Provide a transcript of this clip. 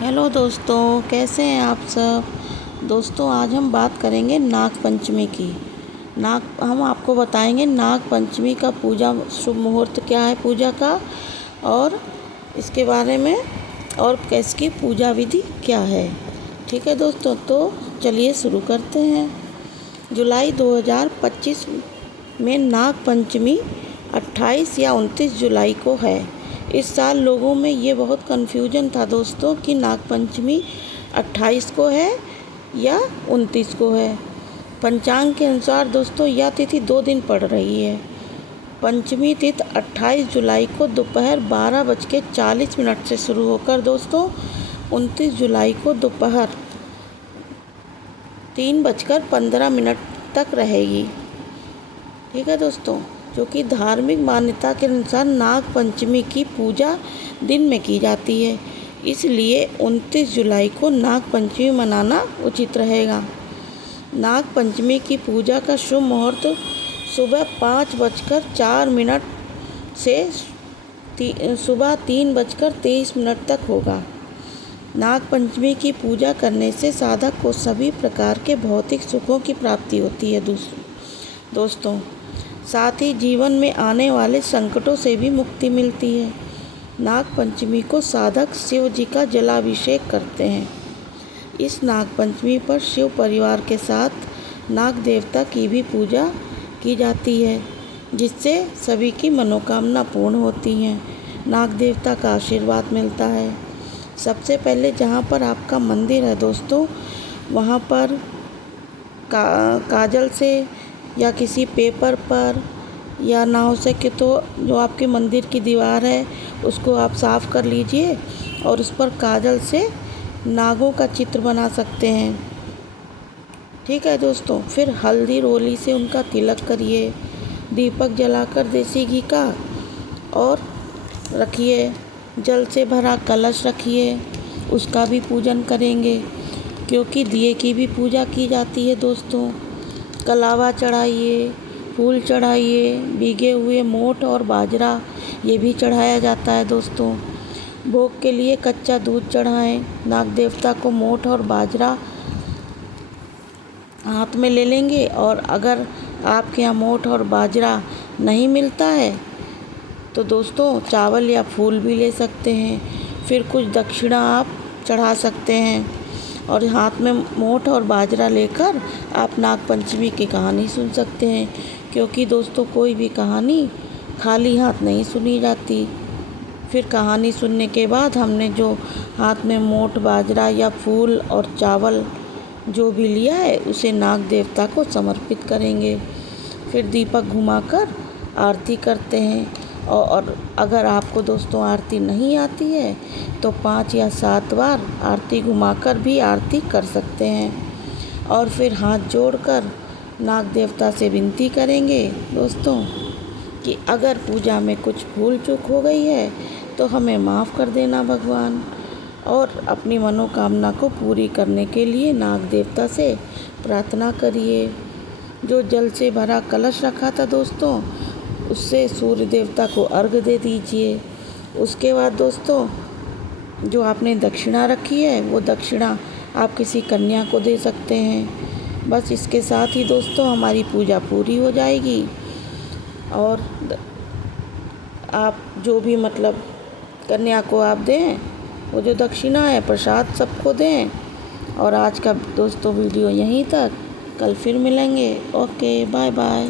Hello दोस्तों, कैसे हैं आप सब। दोस्तों, आज हम बात करेंगे नाग पंचमी की। हम आपको बताएंगे नाग पंचमी का पूजा शुभ मुहूर्त क्या है पूजा का, और इसके बारे में, और कैसी पूजा विधि क्या है। ठीक है दोस्तों, तो चलिए शुरू करते हैं। जुलाई 2025 में नाग पंचमी 28 या 29 जुलाई को है। इस साल लोगों में ये बहुत कन्फ्यूजन था दोस्तों कि नाग पंचमी 28 को है या 29 को है। पंचांग के अनुसार दोस्तों यह तिथि 2 दिन पड़ रही है। पंचमी तिथि 28 जुलाई को दोपहर 12:40 से शुरू होकर दोस्तों 29 जुलाई को दोपहर 3:15 तक रहेगी। ठीक है दोस्तों, जो कि धार्मिक मान्यता के अनुसार नाग पंचमी की पूजा दिन में की जाती है, इसलिए 29 जुलाई को नाग पंचमी मनाना उचित रहेगा। नाग पंचमी की पूजा का शुभ मुहूर्त सुबह 5:04 से सुबह 3:23 तक होगा। नाग पंचमी की पूजा करने से साधक को सभी प्रकार के भौतिक सुखों की प्राप्ति होती है दोस्तों। साथ ही जीवन में आने वाले संकटों से भी मुक्ति मिलती है। नाग पंचमी को साधक शिव जी का जलाभिषेक करते हैं। इस नाग पंचमी पर शिव परिवार के साथ नाग देवता की भी पूजा की जाती है, जिससे सभी की मनोकामना पूर्ण होती हैं। नाग देवता का आशीर्वाद मिलता है। सबसे पहले जहाँ पर आपका मंदिर है दोस्तों, वहाँ पर काजल से या किसी पेपर पर, या ना हो सके तो जो आपके मंदिर की दीवार है उसको आप साफ़ कर लीजिए और उस पर काजल से नागों का चित्र बना सकते हैं। ठीक है दोस्तों, फिर हल्दी रोली से उनका तिलक करिए। दीपक जलाकर देसी घी का और रखिए। जल से भरा कलश रखिए, उसका भी पूजन करेंगे, क्योंकि दिए की भी पूजा की जाती है दोस्तों। कलावा चढ़ाइए, फूल चढ़ाइए, भीगे हुए मोठ और बाजरा ये भी चढ़ाया जाता है दोस्तों। भोग के लिए कच्चा दूध चढ़ाएं। नाग देवता को मोठ और बाजरा हाथ में ले लेंगे, और अगर आपके यहाँ मोठ और बाजरा नहीं मिलता है तो दोस्तों चावल या फूल भी ले सकते हैं। फिर कुछ दक्षिणा आप चढ़ा सकते हैं, और हाथ में मोठ और बाजरा लेकर आप नाग पंचमी की कहानी सुन सकते हैं, क्योंकि दोस्तों कोई भी कहानी खाली हाथ नहीं सुनी जाती। फिर कहानी सुनने के बाद हमने जो हाथ में मोठ बाजरा या फूल और चावल जो भी लिया है उसे नाग देवता को समर्पित करेंगे। फिर दीपक घुमाकर आरती करते हैं, और अगर आपको दोस्तों आरती नहीं आती है तो 5 या 7 बार आरती घुमाकर भी आरती कर सकते हैं। और फिर हाथ जोड़कर नाग देवता से विनती करेंगे दोस्तों कि अगर पूजा में कुछ भूल चूक हो गई है तो हमें माफ़ कर देना भगवान, और अपनी मनोकामना को पूरी करने के लिए नाग देवता से प्रार्थना करिए। जो जल से भरा कलश रखा था दोस्तों, उससे सूर्य देवता को अर्घ्य दे दीजिए। उसके बाद दोस्तों जो आपने दक्षिणा रखी है वो दक्षिणा आप किसी कन्या को दे सकते हैं। बस इसके साथ ही दोस्तों हमारी पूजा पूरी हो जाएगी। और आप जो भी कन्या को आप दें, वो जो दक्षिणा है प्रसाद सबको दें। और आज का दोस्तों वीडियो यहीं तक, कल फिर मिलेंगे। Okay, bye bye.